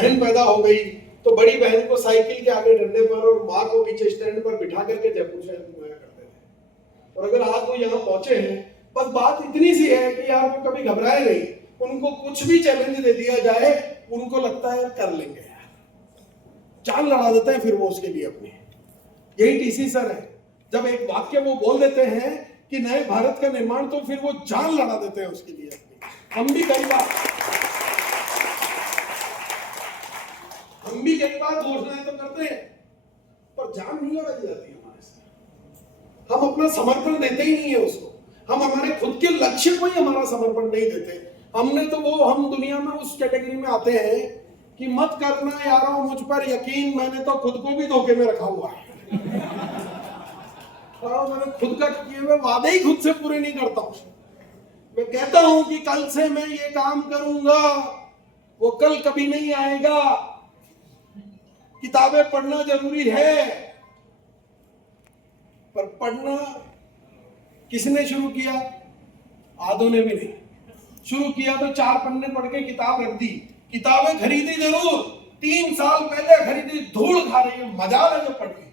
बहन पैदा हो गई तो बड़ी बहन को साइकिल के आगे डंडे पर और माँ को पीछे स्टैंड पर बिठा करके जयपुर शहर घुमाया करते थे। और अगर आज वो यहाँ पहुंचे हैं, बस बात इतनी सी है कि यार वो कभी घबराए नहीं, उनको कुछ भी चैलेंज दे दिया जाए उनको लगता है कर लेंगे यार, जान लड़ा देते हैं फिर वो उसके लिए अपनी। यही टीसी सर है, जब एक वाक्य वो बोल देते हैं कि नए भारत का निर्माण, तो फिर वो जान लड़ा देते हैं उसके लिए अपनी। हम भी कई बार घोषणाएं तो करते हैं पर जान नहीं लड़ा दी जाती हमारे से। हम अपना समर्पण देते ही नहीं है उसको, हम हमारे खुद के लक्ष्य को ही हमारा समर्पण नहीं देते। हमने तो वो, हम दुनिया में उस कैटेगरी में आते हैं कि मत करना यारों मुझ पर यकीन, मैंने तो खुद को भी धोखे में रखा हुआ है। मैंने खुद का किए हुए वादे ही खुद से पूरे नहीं करता हूं। मैं कहता हूं कि कल से मैं ये काम करूंगा, वो कल कभी नहीं आएगा। किताबें पढ़ना जरूरी है, पर पढ़ना किसने शुरू किया? आदों ने भी नहीं शुरू किया तो 4 पन्ने पढ़ के किताब रख दी। किताबें खरीदी जरूर, 3 साल पहले खरीदी, धूल खा रही है, मजा है जो पढ़ के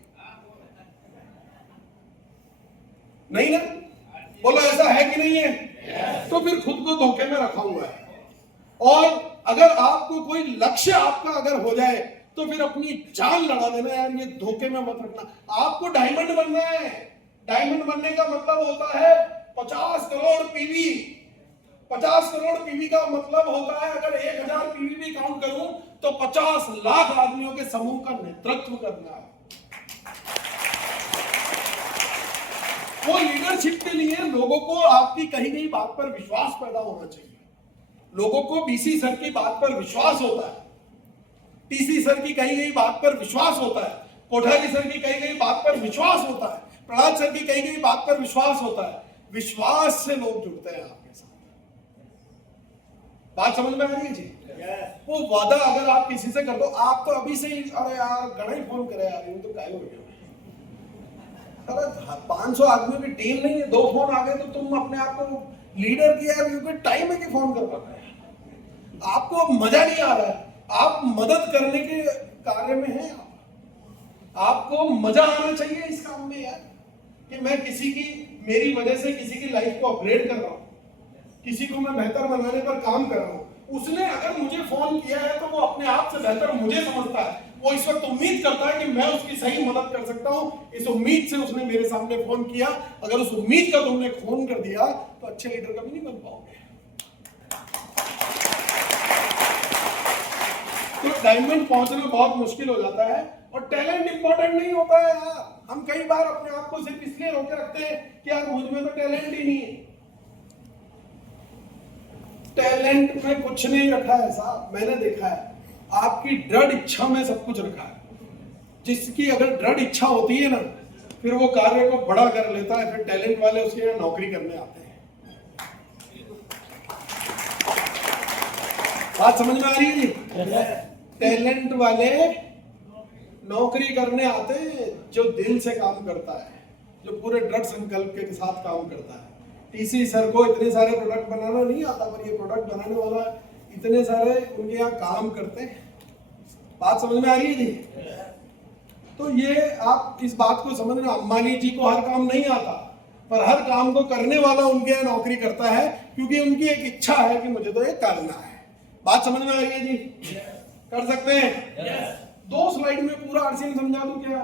नहीं ना? बोलो ऐसा है कि नहीं है? तो फिर खुद को धोखे में रखा हुआ है। और अगर आपको कोई लक्ष्य आपका अगर हो जाए तो फिर अपनी जान लड़ा देना यार, ये धोखे में मत रखना। आपको डायमंड बनना है। डायमंड बनने का मतलब होता है 50 करोड़ पीवी। 50 करोड़ पीवी का मतलब होता है, अगर 1000 पीवी भी काउंट करूं तो 50 लाख आदमियों के समूह का नेतृत्व करना है। वो लीडरशिप के लिए लोगों को आपकी कही गई बात पर विश्वास पैदा होना चाहिए। लोगों को बीसी सर की बात पर विश्वास होता है, टीसी सर की कही गई बात पर विश्वास होता है, कोठारी सर की कही गई बात पर विश्वास होता है, प्रहलाद सर की कही गई बात पर विश्वास होता है। विश्वास से लोग जुड़ते हैं आपके साथ। बात समझ में आ रही है जी? वो वादा अगर आप किसी से कर दो, आप तो अभी से ही अरे यार घना ही फोन करे यार, तो काय हो गया। अरे 500 आदमियों की टीम नहीं है, 2 फोन आ गए तो तुम अपने आप को लीडर की यार, क्योंकि टाइम है कि फोन कर पाता है। आपको मजा नहीं आ रहा है, आप मदद करने के कार्य में हैं, आपको मजा आना चाहिए इस काम में यार, कि मैं किसी की, मेरी वजह से किसी की लाइफ को अपग्रेड कर रहा हूं, किसी को मैं बेहतर बनाने पर काम कर रहा हूं। उसने अगर मुझे फोन किया है तो वो अपने आप से बेहतर मुझे समझता है। वो इस वक्त उम्मीद करता है कि मैं उसकी सही मदद कर सकता हूं। इस उम्मीद से उसने मेरे सामने फोन किया। अगर उस उम्मीद का तुमने खून कर दिया तो अच्छे लीडर कभी नहीं बन पाओगे। तो डायमंड पहुंचना बहुत मुश्किल हो जाता है। और टैलेंट इंपॉर्टेंट नहीं होता है यार। हम कई बार अपने आप को सिर्फ इसलिए रोके रखते हैं कि यार मुझ में तो टैलेंट ही नहीं है। टैलेंट में कुछ नहीं रखा है साहब, मैंने देखा है। आपकी दृढ़ इच्छा में सब कुछ रखा है। जिसकी अगर दृढ़ इच्छा होती है ना, फिर वो कार्य को बड़ा कर लेता है। फिर टैलेंट वाले उसके यहाँ नौकरी करने आते हैं। बात समझ में आ रही है जी? टैलेंट वाले नौकरी करने आते हैं जो दिल से काम करता है, जो पूरे दृढ़ संकल्प के साथ काम करता है। टीसी सर को इतने सारे प्रोडक्ट बनाना नहीं आता, पर ये प्रोडक्ट बनाने वाला इतने सारे उनके यहाँ काम करते हैं। बात समझ में आ रही है जी? तो ये आप इस बात को समझना, अंबानी जी को हर काम नहीं आता, पर हर काम को करने वाला उनके यहाँ नौकरी करता है, क्योंकि उनकी एक इच्छा है कि मुझे तो ये करना है। बात समझ में आ रही है जी? कर सकते हैं? 2 स्लाइड में पूरा आरसीएम समझा दूं क्या?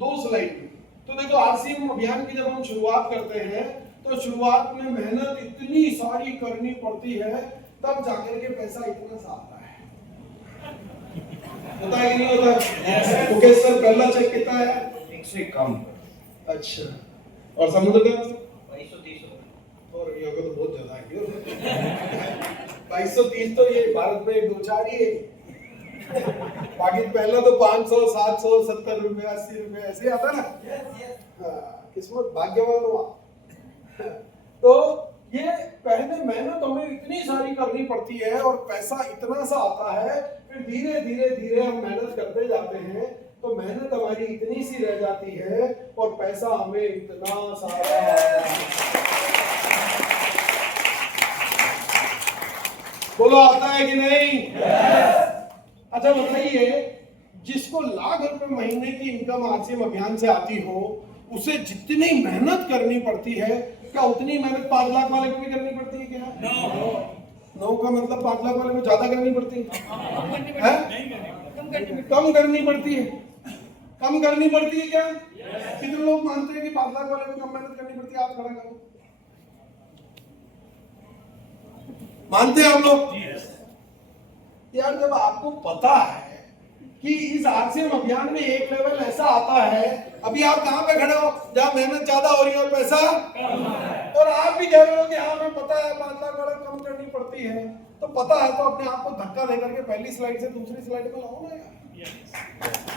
2 स्लाइड में। तो देखो, आरसीएम अभियान की जब हम शुरुआत करते हैं तो शुरुआत में मेहनत इतनी सारी करनी पड़ती है, तब जाकर के पैसा इतना सा आता है। होता है कि नहीं होता? मुकेश सर पहला चेक कितना है? 1 से कम। अच्छा, और समुद्र का 2230। और ये तो बहुत ज्यादा है। 2230 तो ये भारत में 2-4 ही है। बाकी पहला तो 500, 700, 70 रुपए, 80 रुपए ऐसे आता ना। किस्मत भाग्यवान हुआ। तो ये पहले मेहनत हमें इतनी सारी करनी पड़ती है और पैसा इतना सा आता है। फिर धीरे धीरे धीरे हम मेहनत करते जाते हैं तो मेहनत हमारी इतनी सी रह जाती है और पैसा हमें इतना सारा आता है। बोलो, आता है कि नहीं? अच्छा बताइए, जिसको लाख रुपए महीने की इनकम आरसीएम अभियान से आती हो, उसे जितनी मेहनत करनी पड़ती है, क्या उतनी मेहनत 5 लाख वाले को भी करनी पड़ती है क्या? नौ का मतलब 5 लाख वाले को ज्यादा करनी पड़ती है? कम करनी पड़ती है। कम करनी पड़ती है क्या? कितने लोग मानते हैं कि 5 लाख वाले को कम मेहनत करनी पड़ती है? आप खड़ा करो, मानते हैं आप लोग? यार जब आपको पता है कि इस आरसीएम अभियान में एक लेवल ऐसा आता है, अभी आप कहां पे खड़े हो जहां मेहनत ज्यादा हो रही है और पैसा कम है, और आप भी कह रहे हो कि हाँ हमें पता है 5 लाख वाला कम करनी पड़ती है, तो पता है तो अपने आप को धक्का देकर के पहली स्लाइड से दूसरी स्लाइड में लाओ ना यार।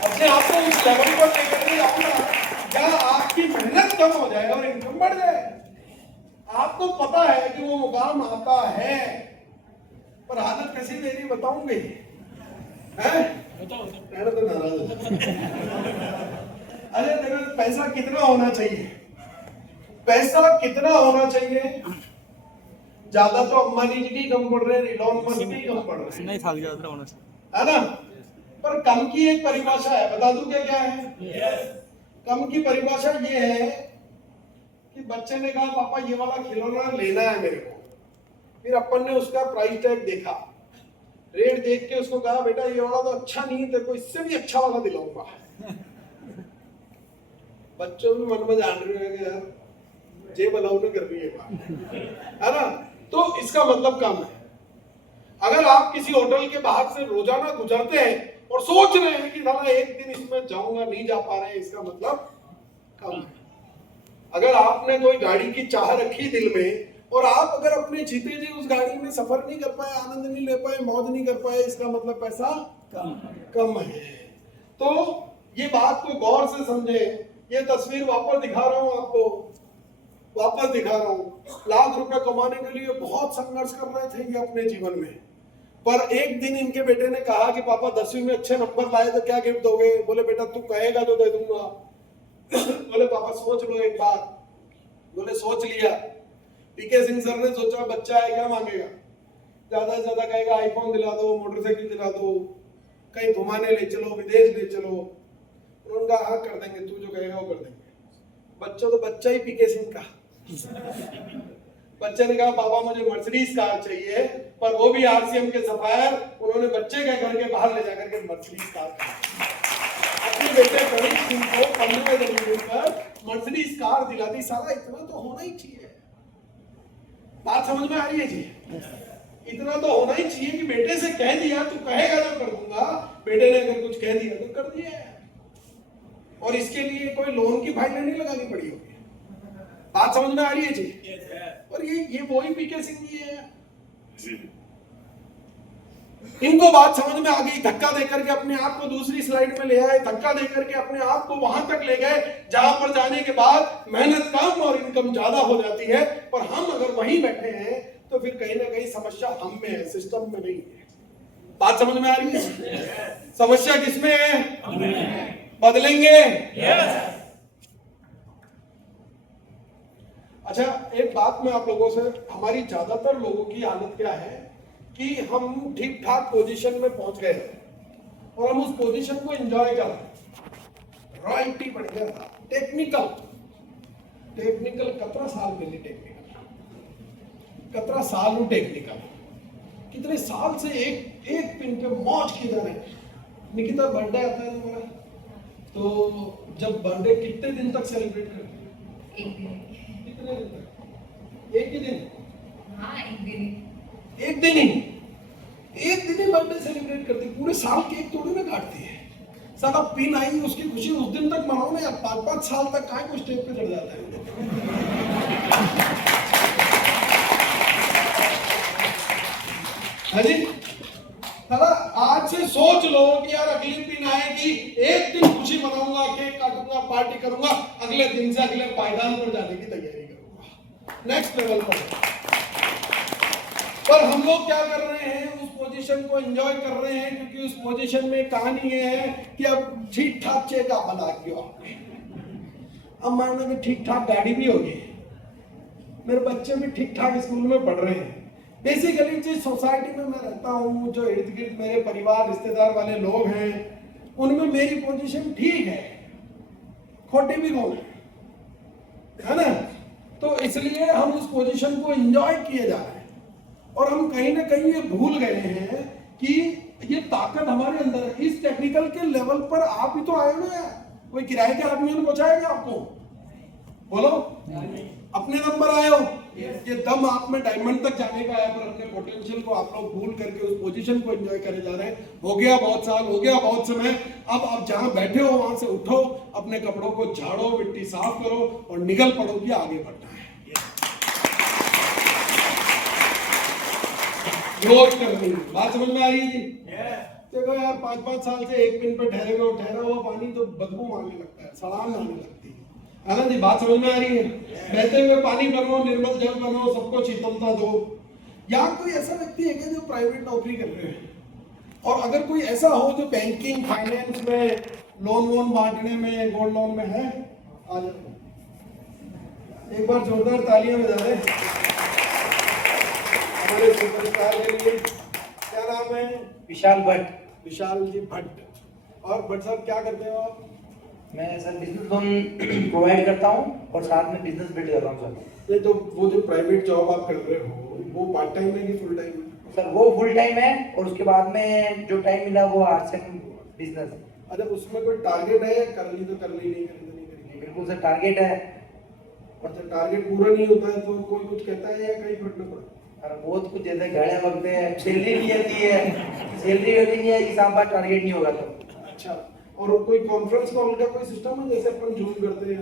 अपने आप को उस लेवल पर लेकर के आओ ना जहां आपकी मेहनत कम हो जाए और इनकम बढ़ जाए। आपको पता है कि वो मुकाम आता है, पर आदत कैसी मेरी बताऊंगी हैं? तो नाराज अरे देखो, पैसा कितना होना चाहिए? पैसा कितना होना चाहिए? ज्यादा तो अंबानी जी की कम पड़ रहे हैं, इलॉन मस्क की कम पड़ रहे हैं, नहीं था ज्यादा होना चाहिए, है ना? पर कम की एक परिभाषा है, बता दूं क्या क्या है? कम की परिभाषा ये है कि बच्चे ने कहा पापा ये वाला खिलौना लेना है मेरे को, फिर अपन ने उसका प्राइस टैग देखा, रेट देख के उसको कहा बेटा ये वाला तो अच्छा नहीं है, तेरे को इससे भी अच्छा वाला दिलाऊंगा। बच्चों भी मन में जान रहे हैं कि यार जे बलाऊ ने कर रही है ना? तो इसका मतलब कम है। अगर आप किसी होटल के बाहर से रोजाना गुजरते हैं और सोच रहे हैं कि साला एक दिन इसमें जाऊंगा, नहीं जा पा रहे हैं, इसका मतलब कम है। अगर आपने कोई गाड़ी की चाह रखी दिल में और आप अगर अपने जीते जी उस गाड़ी में सफर नहीं कर पाए, आनंद नहीं ले पाए, मौज नहीं कर पाए, इसका मतलब पैसा कम है। तो ये बात को गौर से समझे। ये तस्वीर वापस दिखा रहा हूं आपको, वापस दिखा रहा हूं। लाख रुपए कमाने के लिए बहुत संघर्ष कर रहे थे ये अपने जीवन में, पर एक दिन इनके बेटे ने कहा कि पापा 10वीं में अच्छे नंबर लाए तो क्या गिफ्ट दोगे? बोले बेटा तू कहेगा तो दे दूंगा। बोले पापा सोच लो एक बार। बोले सोच लिया। पीके सिंह सर ने सोचा बच्चा है क्या मांगेगा, ज्यादा से ज्यादा कहेगा आईफोन दिला दो, मोटरसाइकिल दिला दो, कहीं घुमाने ले चलो, विदेश ले चलो। उन्होंने कहा हाँ कर देंगे, तू जो कहेगा वो कर देंगे। बच्चा तो बच्चा ही पीके सिंह का। बच्चे ने कहा पापा मुझे मर्सिडीज कार चाहिए, पर वो भी आरसीएम के सफायर। उन्होंने बच्चे के घर के बाहर ले जाकर के मर्सिडीज कार अपने बेटे गणेश सिंह को 15 जनवरी पर मर्सिडीज कार दिला दी। साला इतना तो होना ही चाहिए। बात समझ में आ रही है जी? इतना तो होना ही चाहिए कि बेटे से कह दिया तू कहेगा तो कर दूंगा, बेटे ने अगर कुछ कह दिया तो कर दिया। और इसके लिए कोई लोन की फाइल नहीं लगानी पड़ी होगी। बात समझ में आ रही है जी? और ये वही पीके सिंह जी है। इनको बात समझ में आ गई, धक्का देकर के अपने आप को दूसरी स्लाइड में ले आए, धक्का देकर के अपने आप को वहां तक ले गए जहां पर जाने के बाद मेहनत कम और इनकम ज्यादा हो जाती है। पर हम अगर वहीं बैठे हैं तो फिर कहीं ना कहीं समस्या हम में है, सिस्टम में नहीं है। बात समझ में आ रही है? समस्या किसमें है? बदलेंगे? अच्छा एक बात मैं आप लोगों से, हमारी ज्यादातर लोगों की हालत क्या है कि हम ठीक ठाक पोजीशन में पहुंच गए हैं और हम उस पोजीशन को एंजॉय कर रहे हैं। रॉयल्टी बढ़ गया था, टेक्निकल कतरा साल पहले कतरा साल में टेक्निकल कितने साल से एक पिन पे मौज की जा रहे। निकिता बर्थडे आता है हमारा, तो जब बर्थडे कितने दिन तक सेलिब्रेट करते हैं? कितने दिन तक? एक ही दिन? हाँ एक दिन ही बर्थडे सेलिब्रेट करती, पूरे साल केक थोड़ी ना काटती है। साला पिन आई उसकी खुशी उस दिन तक मनाओ ना यार, 5-5 साल तक कहाँ कोई स्टेज पे चढ़ जाता है। हाँ जी, साला आज से सोच लो कि यार अगली पिन आएगी, एक दिन खुशी मनाऊंगा, केक काटूंगा, पार्टी करूंगा, अगले दिन से अगले पायदान पर जाने की तैयारी करूंगा, नेक्स्ट लेवल पर हम लोग क्या कर रहे हैं? उस पोजीशन को एंजॉय कर रहे हैं, क्योंकि उस पोजीशन में कहानी है कि अब ठीक ठाक चेक आप बना गया आपने। अब मान लो कि ठीक ठाक गाड़ी भी होगी, मेरे बच्चे भी ठीक ठाक स्कूल में पढ़ रहे हैं, बेसिकली जिस सोसाइटी में मैं रहता हूँ, जो इर्द गिर्द मेरे परिवार रिश्तेदार वाले लोग हैं, उनमें मेरी पोजीशन ठीक है, खोटी भी कौन है ना। तो इसलिए हम उस पोजीशन को एंजॉय किए जा रहे हैं और हम कहीं ना कहीं ये भूल गए हैं कि ये ताकत हमारे अंदर है। इस टेक्निकल के लेवल पर आप ही तो आए हो ना, कोई किराए के आदमी ने पहुंचाएगा आपको? बोलो, अपने दम पर आए हो। ये दम आप में डायमंड तक जाने का है, पर अपने पोटेंशियल को आप लोग भूल करके उस पोजीशन को एंजॉय करे जा रहे हैं। हो गया बहुत साल, हो गया बहुत समय, अब आप जहां बैठे हो वहां से उठो, अपने कपड़ों को झाड़ो, मिट्टी साफ करो और निकल पड़ो कि आगे बढ़ना है। रोज करनी है। बात समझ में आ रही है जी? देखो यार, 5-5 साल से एक पिन पर ठहरा हुआ पानी तो बदबू मारने लगता है, सड़ान आने लगती है ना जी। बात समझ में आ रही है? बहते हुए पानी बनो, निर्मल जल बनो, सबको शीतलता दो। या कोई ऐसा व्यक्ति है क्या जो प्राइवेट नौकरी कर रहे हैं? और अगर कोई ऐसा हो जो बैंकिंग फाइनेंस में, लोन वोन बांटने में, गोल्ड लोन में है, आ जाओ। एक बार जोरदार तालियां बजा रहे हमारे सुपरस्टार के लिए। क्या नाम है? विशाल भट्ट। विशाल जी भट्ट। और भट्ट साहब क्या करते हो आप? मैं सर बिजनेस लोन प्रोवाइड करता हूँ और साथ में बिजनेस बिल्ड कर रहा हूँ सर। ये तो वो जो प्राइवेट जॉब आप कर रहे हो, वो पार्ट टाइम है कि फुल टाइम है? सर वो फुल टाइम है और उसके बाद में जो टाइम मिला वो आर्ट्स एंड बिजनेस। अच्छा, उसमें कोई टारगेट है? कर ली तो कर ली, नहीं कर ली तो नहीं कर ली? बिल्कुल सर, टारगेट है। अच्छा, टारगेट पूरा नहीं होता है तो कोई कुछ कहता है या कहीं फटना पड़ा? और बहुत कुछ देते हैं, गाड़ियाँ मांगते हैं, सैलरी नहीं आती है, सैलरी होती नहीं है कि साहब बात टारगेट नहीं होगा तो। अच्छा, और कोई कॉन्फ्रेंस कॉल का कोई सिस्टम है जैसे अपन जूम करते हैं?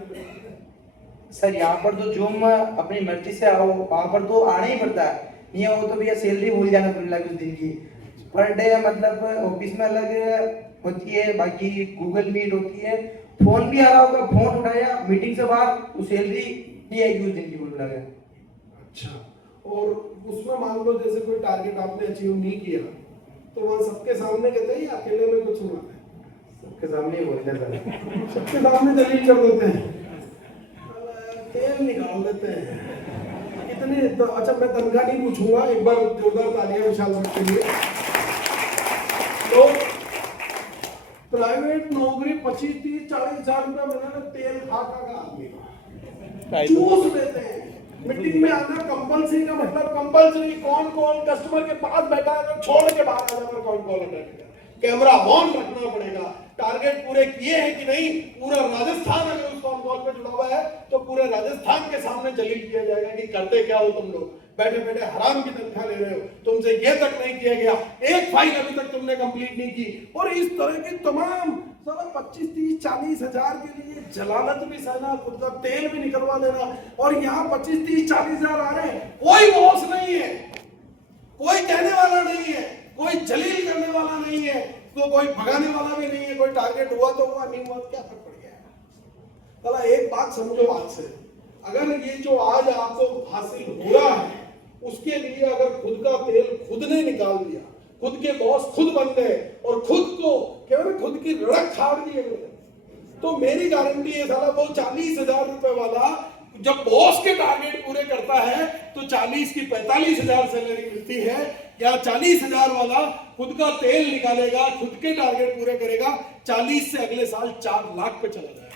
सर यहाँ पर तो जूम अपनी मर्जी से आओ, वहाँ पर तो आना ही पड़ता है। नहीं हो तो भैया सैलरी भूल जाना पड़ेगा कुछ दिन की। पर डे मतलब ऑफिस में अलग होती है, बाकी गूगल मीट होती है, फोन भी आ रहा होगा, फोन उठाया मीटिंग से बाद वो सैलरी नहीं आएगी उस दिन की बोल लगे। अच्छा, और उसमें मान लो जैसे कोई टारगेट आपने अचीव नहीं किया तो वहाँ सबके सामने कहते हैं या अकेले में कुछ सुनाते हैं? सबके सामने ही बोलते हैं, सबके सामने दलील कर देते हैं, तेल निकाल देते हैं कितने तो। अच्छा, मैं तनख्वाह नहीं पूछूंगा, एक बार जोरदार तालियां विशाल भट्ट के लिए। तो प्राइवेट नौकरी 25-30-40 हजार रुपया महीने में तेल खा खा आदमी चूस लेते हैं। मीटिंग में आना कंपल्सरी का मतलब कंपल्सरी, कौन कौन कस्टमर के पास बैठा है तो छोड़ के बाहर आ जाना, कौन कॉल अटेंड कर, कैमरा ऑन रखना पड़ेगा। टारगेट पूरे किए हैं कि नहीं, पूरा राजस्थान अगर उस कॉल पे जुड़ा हुआ है तो पूरे राजस्थान के सामने जलील किया जाएगा कि करते क्या हो तुम लोग, बैठे बैठे हराम की तनख्वाह ले रहे हो, तुमसे ये तक नहीं किया गया, एक फाइल अभी तक तुमने कंप्लीट नहीं की। और इस तरह की तमाम 25-30-40 हजार के लिए जलालत भी सहना, खुद का तेल भी निकलवा लेना, और यहाँ 25-30-40 हजार आ रहे हैं। कोई बॉस नहीं है, कोई कहने वाला नहीं है, कोई जलील करने वाला नहीं है, तो कोई भगाने वाला भी नहीं है। कोई टारगेट हुआ तो हुआ, नहीं हुआ तो क्या फर्क पड़ गया। चला एक बात समझो आज से, अगर ये जो आज आपको हासिल हो रहा है उसके लिए अगर खुद का तेल खुद ने निकाल दिया, खुद के बॉस खुद बन गए और खुद को केवल खुद की रड़क खाड़ दी गई, तो मेरी गारंटी है साला वो 40 हजार रुपए वाला जब बॉस के टारगेट पूरे करता है तो 40 की 45 हजार सैलरी मिलती है, या 40 हजार वाला खुद का तेल निकालेगा, खुद के टारगेट पूरे करेगा, 40 से अगले साल 4 लाख पे चला जाएगा।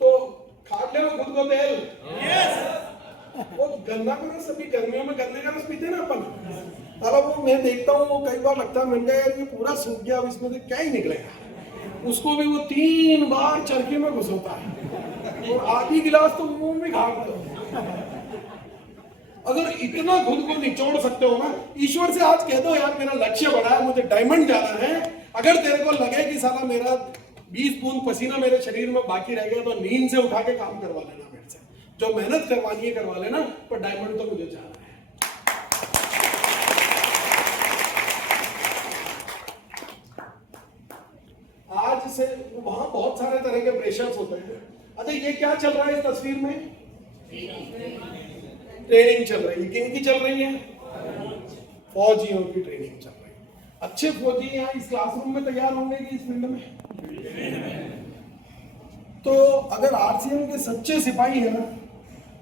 तो खाट ले खुद को तेल। वो गन्ना का रस, अभी गर्मियों में गन्ने का रस पीते ना अपन, अरे वो मैं देखता हूँ वो कई बार लगता है मैंने यार ये पूरा सूख गया, अब इसमें से क्या ही निकलेगा। उसको भी वो 3 बार चरखे में घुसोता है और आधी गिलास तो मुंह में घाट दो। अगर इतना खुद को निचोड़ सकते हो ना, ईश्वर से आज कह दो यार मेरा लक्ष्य बड़ा है, मुझे डायमंड जाना है। अगर तेरे को लगे कि साला मेरा 20 बूंद पसीना मेरे शरीर में बाकी रह गया तो नींद से उठा के काम करवा लेना मेरे से, जो मेहनत करवानी है करवा लेना, पर डायमंड तो मुझे जाना है। आज से वहां बहुत सारे तरह के प्रेशर्स होते हैं। अच्छा, ये क्या चल रहा है इस तस्वीर में? ट्रेनिंग चल रही है। किन की चल रही है? फौजियों की ट्रेनिंग चल रही है। अच्छे फौजी यहाँ इस क्लासरूम में तैयार होंगे कि इस फील्ड में? तो अगर आरसीएम के सच्चे सिपाही है ना,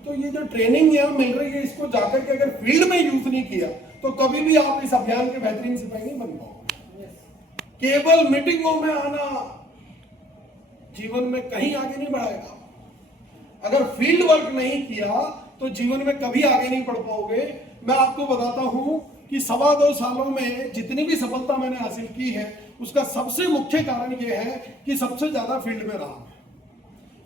तो ये जो ट्रेनिंग यहाँ मिल रही है इसको जाकर के अगर फील्ड में यूज नहीं किया तो कभी भी आप इस अभियान के बेहतरीन सिपाही नहीं बन पाओगे। केवल मीटिंगों में आना जीवन में कहीं आगे नहीं बढ़ाएगा। अगर फील्ड वर्क नहीं किया तो जीवन में कभी आगे नहीं बढ़ पाओगे। मैं आपको बताता हूं कि 2.25 सालों में जितनी भी सफलता मैंने हासिल की है उसका सबसे मुख्य कारण यह है कि सबसे ज्यादा फील्ड में रहा।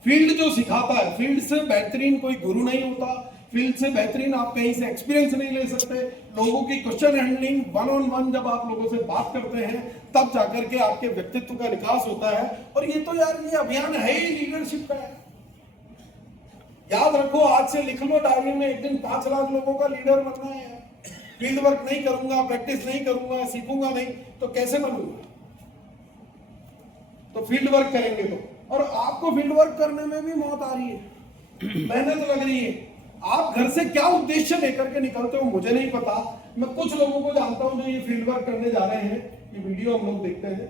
फील्ड जो सिखाता है, फील्ड से बेहतरीन कोई गुरु नहीं होता, फील्ड से बेहतरीन आप कहीं से एक्सपीरियंस नहीं ले सकते। लोगों की question handling, one on one जब आप लोगों से बात करते हैं तब जाकर के आपके व्यक्तित्व का विकास होता है। और ये तो यार ये अभियान है ही लीडरशिप का है। याद रखो, आज से लिख लो डायरी में, एक दिन 5 लाख लोगों का लीडर बनना है। फील्ड वर्क नहीं करूंगा, प्रैक्टिस नहीं करूंगा, सीखूंगा नहीं तो कैसे बनूंगा? तो फील्ड वर्क करेंगे तो, और आपको फील्ड वर्क करने में भी मौत आ रही है, मेहनत लग रही है। आप घर से क्या उद्देश्य लेकर के निकलते हो मुझे नहीं पता। मैं कुछ लोगों को जानता हूं जो ये फील्ड वर्क करने जा रहे हैं, ये वीडियो हम लोग देखते हैं।